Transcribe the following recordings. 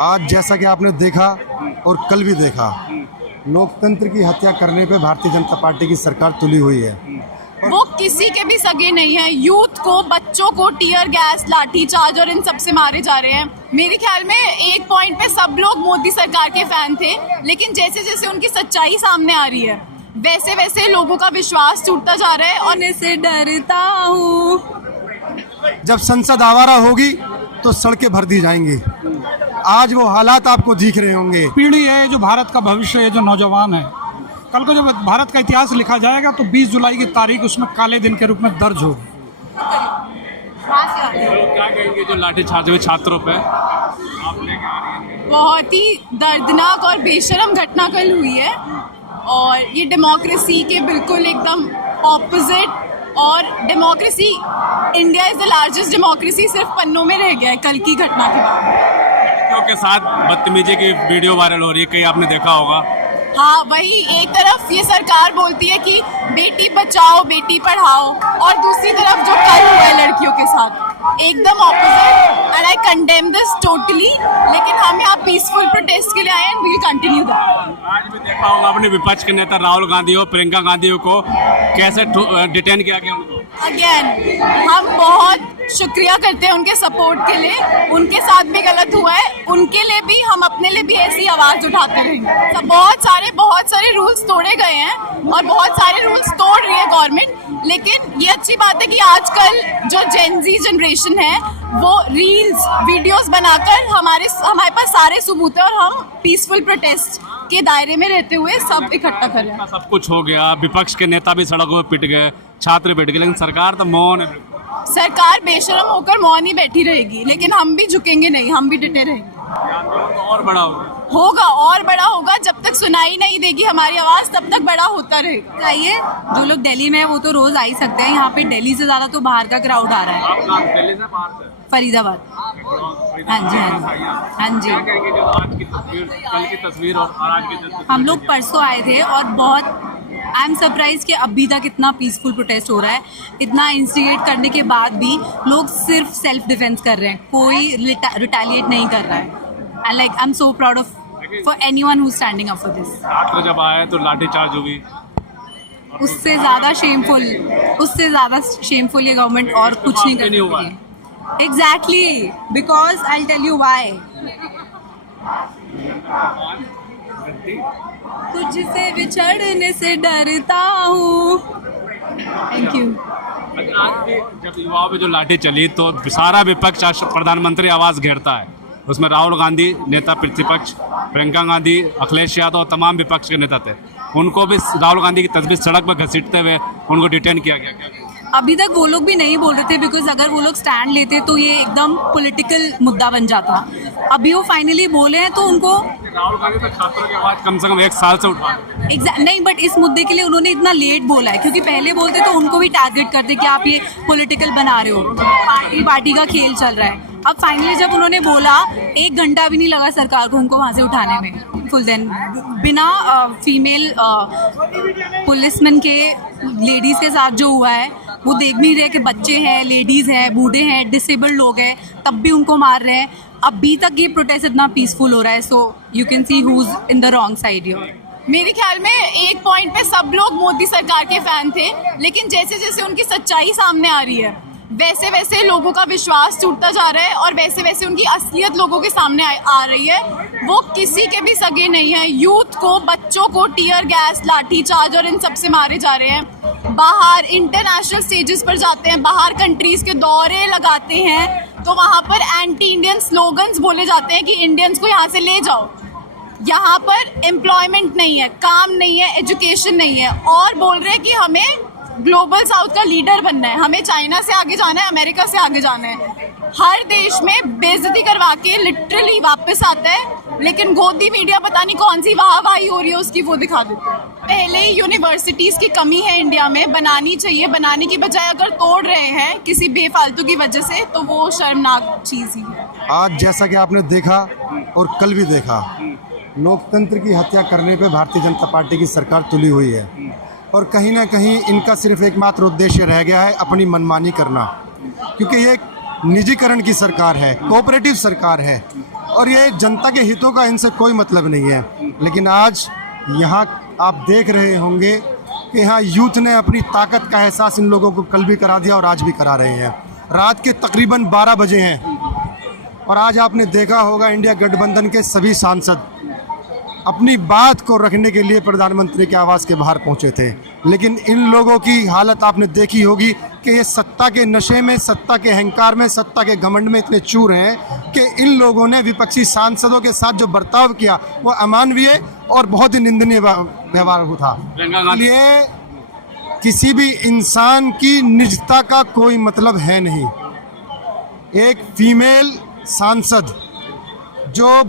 आज जैसा कि आपने देखा और कल भी देखा, लोकतंत्र की हत्या करने पे भारतीय जनता पार्टी की सरकार तुली हुई है। वो किसी के भी सगे नहीं है। यूथ को, बच्चों को टीयर गैस, लाठी चार्ज और इन सब से मारे जा रहे हैं। मेरे ख्याल में एक पॉइंट पे सब लोग मोदी सरकार के फैन थे, लेकिन जैसे जैसे उनकी सच्चाई सामने आ रही है वैसे वैसे लोगों का विश्वास टूटता जा रहा है और इससे डरता हूँ। जब संसद आवारा होगी तो सड़कें भर दी जाएंगी। आज वो हालात आपको दिख रहे होंगे। पीढ़ी है जो भारत का भविष्य है, जो नौजवान है, कल को जब भारत का इतिहास लिखा जाएगा तो 20 जुलाई की तारीख उसमें काले दिन के रूप में दर्ज होगी। क्या कहेंगे जो लाठीचार्ज हुई छात्रों पे? आप लेके आ रही हैं। बहुत ही दर्दनाक और बेशरम घटना कल हुई है और ये डेमोक्रेसी के बिल्कुल एकदम ऑपोजिट। और democracy, India is the largest democracy सिर्फ पन्नों में रह गया है कल की घटना के बाद। लड़कियों के साथ बदतमीजी की वीडियो वायरल हो रही है, कहीं आपने देखा होगा। हाँ, वही एक तरफ ये सरकार बोलती है कि बेटी बचाओ बेटी पढ़ाओ और दूसरी तरफ जो कल हुआ है लड़कियों के साथ एकदम opposite. And I condemn this totally. लेकिन हम यहाँ पीसफुल प्रोटेस्ट के लिए आए and we will continue that. आज भी देखा होगा अपने विपक्ष के नेता राहुल गांधी और प्रियंका गांधी को कैसे डिटेन किया गया उनको। अगेन हम बहुत शुक्रिया करते हैं उनके सपोर्ट के लिए। उनके साथ भी गलत हुआ है, उनके लिए भी, हम अपने लिए भी ऐसी आवाज़ उठाते रहेंगे। तो बहुत सारे रूल्स तोड़े गए हैं और बहुत सारे रूल्स तोड़ रही है गवर्नमेंट। लेकिन ये अच्छी बात है कि आजकल जो जेन ज़ी जनरेशन है वो रील्स, वीडियोस बनाकर हमारे पास सारे सबूत है और हम पीसफुल प्रोटेस्ट के दायरे में रहते हुए सब इकट्ठा कर रहे हैं। सब कुछ हो गया, विपक्ष के नेता भी सड़कों पर पिट गए, छात्र पिट गए, लेकिन सरकार तो मौन है। सरकार बेशरम होकर मौन ही बैठी रहेगी, लेकिन हम भी झुकेंगे नहीं, हम भी डटे रहेंगे। और बड़ा और बड़ा होगा। जब तक सुनाई नहीं देगी हमारी आवाज तब तक बड़ा होता रहेगा। आइए, जो लोग दिल्ली में है वो तो रोज आ ही सकते हैं। यहाँ पे दिल्ली से ज्यादा तो बाहर का क्राउड आ रहा है। आप कहाँ, दिल्ली से बाहर से? फरीदाबाद। हाँ जी, हाँ जी। क्या कहेंगे जो आज की तस्वीर, कल की तस्वीर और आज की तस्वीर? हम लोग परसों आए थे और बहुत आई एम सरप्राइज कि अभी तक इतना पीसफुल प्रोटेस्ट हो रहा है। इतना इंस्टिगेट करने के बाद भी लोग सिर्फ सेल्फ डिफेंस कर रहे हैं, कोई रिटेलिएट नहीं कर रहा है। And like I am so proud of for anyone who standing up for this. छात्र जब आए तो लाठीचार्ज हुई। उससे ज़्यादा शेमफुल ये गवर्नमेंट और कुछ नहीं कर सकती। Exactly, because I tell you why. तुझसे बिछड़ने से डरता हूँ। Thank you. आज भी जब युवाओं पे जो लाठी चली तो सारा विपक्ष प्रधानमंत्री आवास घेरता है। उसमें राहुल गांधी नेता प्रतिपक्ष, प्रियंका गांधी, अखिलेश यादव, तमाम विपक्ष के नेता थे। उनको भी राहुल गांधी की तस्वीर सड़क पर घसीटते हुए उनको डिटेन किया गया। क्या अभी तक वो लोग भी नहीं बोल रहे थे, बिकॉज अगर वो लोग स्टैंड लेते तो ये एकदम पॉलिटिकल मुद्दा बन जाता। अभी वो फाइनली बोले हैं तो उनको राहुल गांधी तो छात्रों की आवाज कम से कम 1 साल से उठा नहीं, बट इस मुद्दे के लिए उन्होंने इतना लेट बोला है, क्योंकि पहले बोलते तो उनको भी टारगेट करते कि आप ये पॉलिटिकल बना रहे हो, पार्टी का खेल चल रहा है। अब फाइनली जब उन्होंने बोला, 1 घंटा भी नहीं लगा सरकार को उनको वहाँ से उठाने में। फुल देन बिना फीमेल पुलिसमैन के लेडीज़ के साथ जो हुआ है वो देख नहीं रहे कि बच्चे हैं, लेडीज़ हैं, बूढ़े हैं, डिसेबल्ड लोग हैं, तब भी उनको मार रहे हैं। अभी तक ये प्रोटेस्ट इतना पीसफुल हो रहा है। So you can see who is in the wrong side here. मेरे ख्याल में एक पॉइंट पे सब लोग मोदी सरकार के फैन थे, लेकिन जैसे जैसे उनकी सच्चाई सामने आ रही है वैसे वैसे लोगों का विश्वास टूटता जा रहा है और वैसे वैसे उनकी असलियत लोगों के सामने आ रही है। वो किसी के भी सगे नहीं है। यूथ को, बच्चों को टीयर गैस, लाठी चार्ज और इन सब से मारे जा रहे हैं। बाहर इंटरनेशनल स्टेजेस पर जाते हैं, बाहर कंट्रीज के दौरे लगाते हैं तो वहाँ पर एंटी इंडियन स्लोगन्स बोले जाते हैं कि इंडियंस को यहाँ से ले जाओ। यहाँ पर एम्प्लॉयमेंट नहीं है, काम नहीं है, एजुकेशन नहीं है और बोल रहे हैं कि हमें ग्लोबल साउथ का लीडर बनना है, हमें चाइना से आगे जाना है, अमेरिका से आगे जाना है। हर देश में बेइज्जती करवा के लिटरली वापस आता है, लेकिन गोदी मीडिया पता नहीं कौन सी वाहवाही हो रही है उसकी वो दिखा देते हैं। पहले ही यूनिवर्सिटीज़ की कमी है इंडिया में, बनानी चाहिए। बनाने की बजाय अगर तोड़ रहे हैं किसी बेफालतू की वजह से तो वो शर्मनाक चीज़ ही है। आज जैसा कि आपने देखा और कल भी देखा, लोकतंत्र की हत्या करने पे भारतीय जनता पार्टी की सरकार तुली हुई है और कहीं ना कहीं इनका सिर्फ एकमात्र उद्देश्य रह गया है अपनी मनमानी करना, क्योंकि ये एक निजीकरण की सरकार है, कोऑपरेटिव सरकार है और ये जनता के हितों का इनसे कोई मतलब नहीं है। लेकिन आज यहाँ आप देख रहे होंगे कि यहाँ यूथ ने अपनी ताकत का एहसास इन लोगों को कल भी करा दिया और आज भी करा रहे हैं। रात के तकरीबन 12 बजे हैं और आज आपने देखा होगा इंडिया गठबंधन के सभी सांसद अपनी बात को रखने के लिए प्रधानमंत्री के आवास के बाहर पहुंचे थे। लेकिन इन लोगों की हालत आपने देखी होगी कि ये सत्ता के नशे में, सत्ता के अहंकार में, सत्ता के घमंड में इतने चूर हैं कि इन लोगों ने विपक्षी सांसदों के साथ जो बर्ताव किया वो अमानवीय और बहुत ही निंदनीय व्यवहार था। इसलिए किसी भी इंसान की निजता का कोई मतलब है नहीं। एक फीमेल सांसद जो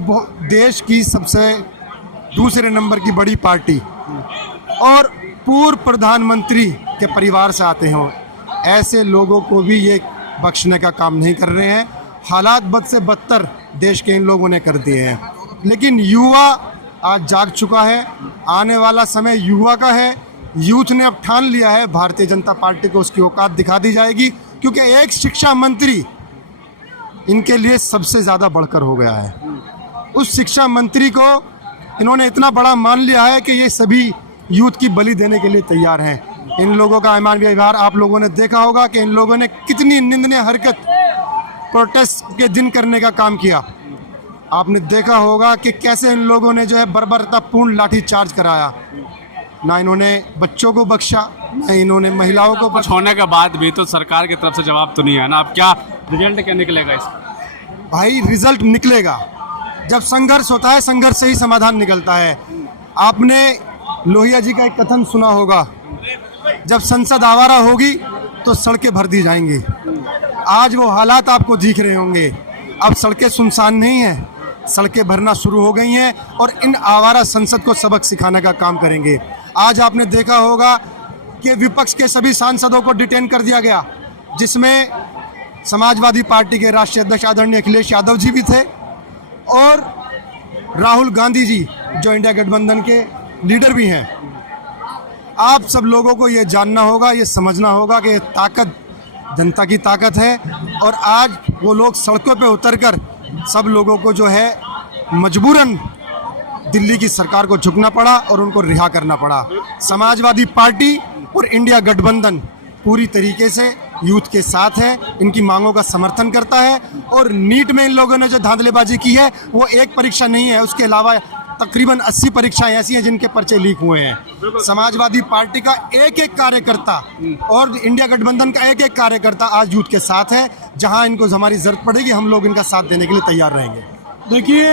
देश की सबसे दूसरे नंबर की बड़ी पार्टी और पूर्व प्रधानमंत्री के परिवार से आते हों, ऐसे लोगों को भी ये बख्शने का काम नहीं कर रहे हैं। हालात बद से बदतर देश के इन लोगों ने कर दिए हैं। लेकिन युवा आज जाग चुका है, आने वाला समय युवा का है। यूथ ने अब ठान लिया है, भारतीय जनता पार्टी को उसकी औकात दिखा दी जाएगी, क्योंकि एक शिक्षा मंत्री इनके लिए सबसे ज़्यादा बढ़कर हो गया है। उस शिक्षा मंत्री को इन्होंने इतना बड़ा मान लिया है कि ये सभी यूथ की बलि देने के लिए तैयार हैं। इन लोगों का अमानवीय व्यवहार आप लोगों ने देखा होगा कि इन लोगों ने कितनी निंदनीय हरकत प्रोटेस्ट के दिन करने का काम किया। आपने देखा होगा कि कैसे इन लोगों ने जो है बर्बरतापूर्ण लाठी चार्ज कराया। ना इन्होंने बच्चों को बख्शा, ना इन्होंने महिलाओं को कुछ होने के बाद भी तो सरकार की तरफ से जवाब तो नहीं है ना। अब क्या रिजल्ट क्या निकलेगा इसका? भाई रिजल्ट निकलेगा। जब संघर्ष होता है, संघर्ष से ही समाधान निकलता है। आपने लोहिया जी का एक कथन सुना होगा, जब संसद आवारा होगी तो सड़कें भर दी जाएंगी। आज वो हालात आपको दिख रहे होंगे। अब सड़कें सुनसान नहीं हैं, सड़कें भरना शुरू हो गई हैं और इन आवारा संसद को सबक सिखाने का काम करेंगे। आज आपने देखा होगा कि विपक्ष के सभी सांसदों को डिटेन कर दिया गया, जिसमें समाजवादी पार्टी के राष्ट्रीय अध्यक्ष आदरणीय अखिलेश यादव जी भी थे और राहुल गांधी जी जो इंडिया गठबंधन के लीडर भी हैं। आप सब लोगों को ये जानना होगा, ये समझना होगा कि ताकत जनता की ताकत है और आज वो लोग सड़कों पे उतरकर सब लोगों को जो है मजबूरन दिल्ली की सरकार को झुकना पड़ा और उनको रिहा करना पड़ा। समाजवादी पार्टी और इंडिया गठबंधन पूरी तरीके से यूथ के साथ है, इनकी मांगों का समर्थन करता है। और नीट में इन लोगों ने जो धांधलेबाजी की है वो एक परीक्षा नहीं है, उसके अलावा तकरीबन 80 परीक्षाएं ऐसी हैं जिनके पर्चे लीक हुए हैं। समाजवादी पार्टी का एक एक कार्यकर्ता और इंडिया गठबंधन का एक एक कार्यकर्ता आज यूथ के साथ है। जहां इनको हमारी जरूरत पड़ेगी हम लोग इनका साथ देने के लिए तैयार रहेंगे। देखिए,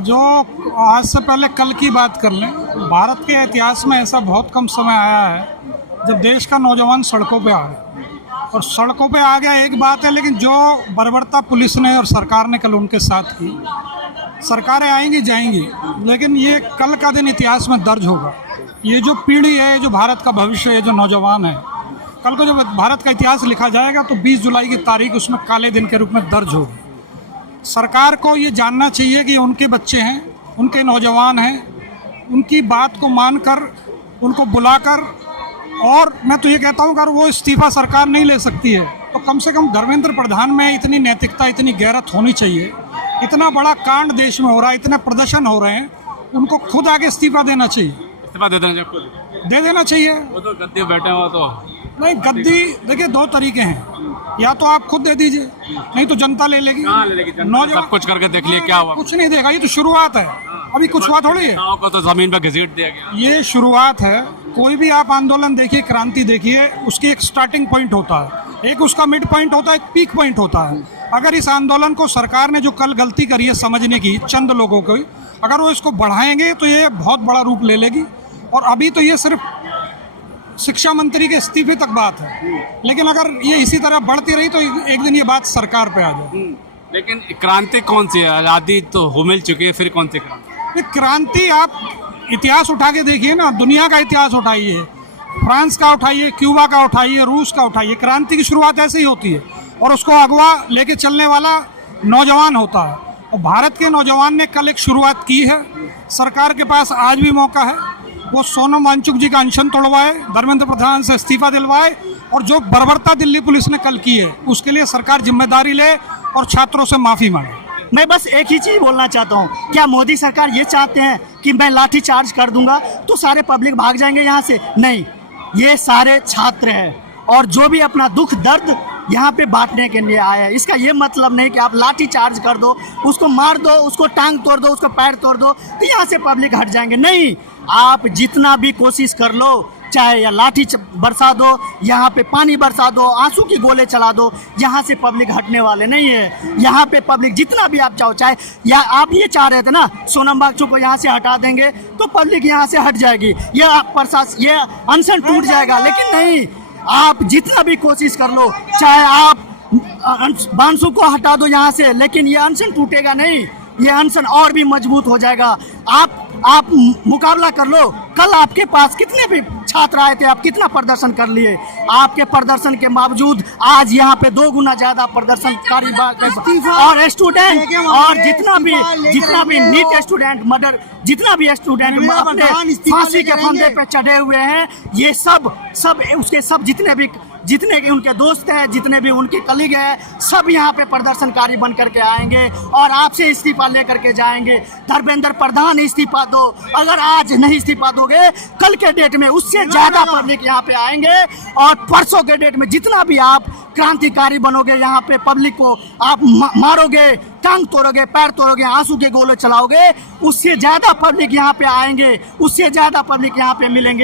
जो आज से पहले कल की बात कर लें, भारत के इतिहास में ऐसा बहुत कम समय आया है जब देश का नौजवान सड़कों पे आ गया। और सड़कों पे आ गया एक बात है, लेकिन जो बर्बरता पुलिस ने और सरकार ने कल उनके साथ की, सरकारें आएंगी जाएंगी, लेकिन ये कल का दिन इतिहास में दर्ज होगा। ये जो पीढ़ी है, जो भारत का भविष्य है, जो नौजवान है, कल को जब भारत का इतिहास लिखा जाएगा तो 20 जुलाई की तारीख उसमें काले दिन के रूप में दर्ज होगी। सरकार को ये जानना चाहिए कि उनके बच्चे हैं, उनके नौजवान हैं, उनकी बात को मानकर उनको बुलाकर, और मैं तो ये कहता हूँ अगर वो इस्तीफा सरकार नहीं ले सकती है तो कम से कम धर्मेंद्र प्रधान में इतनी नैतिकता, इतनी गैरत होनी चाहिए। इतना बड़ा कांड देश में हो रहा है, इतने प्रदर्शन हो रहे हैं, उनको खुद आगे इस्तीफा देना चाहिए। इस्तीफा दे देना चाहिए, दे देना चाहिए। वो तो गद्दी बैठे हो तो नहीं, गद्दी देखिए दो तरीके हैं, या तो आप खुद दे दीजिए, नहीं तो जनता ले लेगी। नौजवान सब कुछ करके देख लिए क्या हुआ? कुछ नहीं देगा, ये तो शुरुआत है, अभी कुछ हुआ थोड़ी है। को तो जमीन पर घसीट दिया गया। ये शुरुआत है। कोई भी आप आंदोलन देखिए, क्रांति देखिए, उसकी एक स्टार्टिंग पॉइंट होता है, एक उसका मिड पॉइंट होता है, एक पीक पॉइंट होता है। अगर इस आंदोलन को सरकार ने जो कल गलती करी है समझने की, चंद लोगों को, अगर वो इसको बढ़ाएंगे तो ये बहुत बड़ा रूप ले लेगी। और अभी तो ये सिर्फ शिक्षा मंत्री के इस्तीफे तक बात है, लेकिन अगर ये इसी तरह बढ़ती रही तो एक दिन ये बात सरकार पे आ जाए। लेकिन क्रांति कौन सी है? आज़ादी तो हो मिल चुकी है, फिर कौन सी क्रांति? क्रांति आप इतिहास उठा के देखिए ना, दुनिया का इतिहास उठाइए, फ्रांस का उठाइए, क्यूबा का उठाइए, रूस का उठाइए, क्रांति की शुरुआत ऐसे ही होती है और उसको अगवा लेके चलने वाला नौजवान होता है। और भारत के नौजवान ने कल एक शुरुआत की है। सरकार के पास आज भी मौका है, वो सोनम वांगचुक जी का अनशन तोड़वाए, धर्मेंद्र प्रधान से इस्तीफा दिलवाए, और जो बर्बरता दिल्ली पुलिस ने कल की है उसके लिए सरकार जिम्मेदारी ले और छात्रों से माफ़ी मांगे। मैं बस एक ही चीज़ बोलना चाहता हूँ, क्या मोदी सरकार ये चाहते हैं कि मैं लाठी चार्ज कर दूंगा तो सारे पब्लिक भाग जाएंगे यहाँ से? नहीं, ये सारे छात्र हैं और जो भी अपना दुख दर्द यहाँ पे बांटने के लिए आया है। इसका ये मतलब नहीं कि आप लाठी चार्ज कर दो, उसको मार दो, उसको टांग तोड़ दो, उसको पैर तोड़ दो तो यहाँ से पब्लिक हट जाएंगे। नहीं, आप जितना भी कोशिश कर लो, चाहे या लाठी बरसा दो, यहाँ पे पानी बरसा दो, आंसू की गोले चला दो, यहाँ से पब्लिक हटने वाले नहीं है। यहाँ पे पब्लिक जितना भी आप चाहो, चाहे या आप ये चाह रहे थे ना सोनम बागचू को यहाँ से हटा देंगे तो पब्लिक यहाँ से हट जाएगी, ये अनशन टूट जाएगा। लेकिन नहीं, आप जितना भी कोशिश कर लो, चाहे आप बांसु को हटा दो यहाँ से, लेकिन ये अनशन टूटेगा नहीं, ये अनशन और भी मजबूत हो जाएगा। आप मुकाबला कर लो। कल आपके पास कितने भी छात्र आए थे, आप कितना प्रदर्शन कर लिए, आपके प्रदर्शन के बावजूद आज यहाँ पे 2 गुना ज्यादा प्रदर्शनकारी और स्टूडेंट और जितना भी नीट स्टूडेंट, मर्डर, जितना भी स्टूडेंट अपने फांसी के फंदे पे चढ़े हुए हैं, ये सब उसके सब जितने भी उनके दोस्त हैं, जितने भी उनके कलीग हैं, सब यहाँ पे प्रदर्शनकारी बन करके आएंगे और आपसे इस्तीफा लेकर के जाएंगे। धर्मेंद्र प्रधान इस्तीफा दो, अगर आज नहीं इस्तीफा दोगे कल के डेट में उससे ज्यादा पब्लिक यहाँ पे आएंगे और परसों के डेट में जितना भी आप क्रांतिकारी बनोगे, यहाँ पे पब्लिक को आप मारोगे, टांग तोड़ोगे, पैर तोड़ोगे, आंसू के गोले चलाओगे, उससे ज्यादा पब्लिक यहाँ पे आएंगे, उससे ज्यादा पब्लिक यहाँ पे मिलेंगे।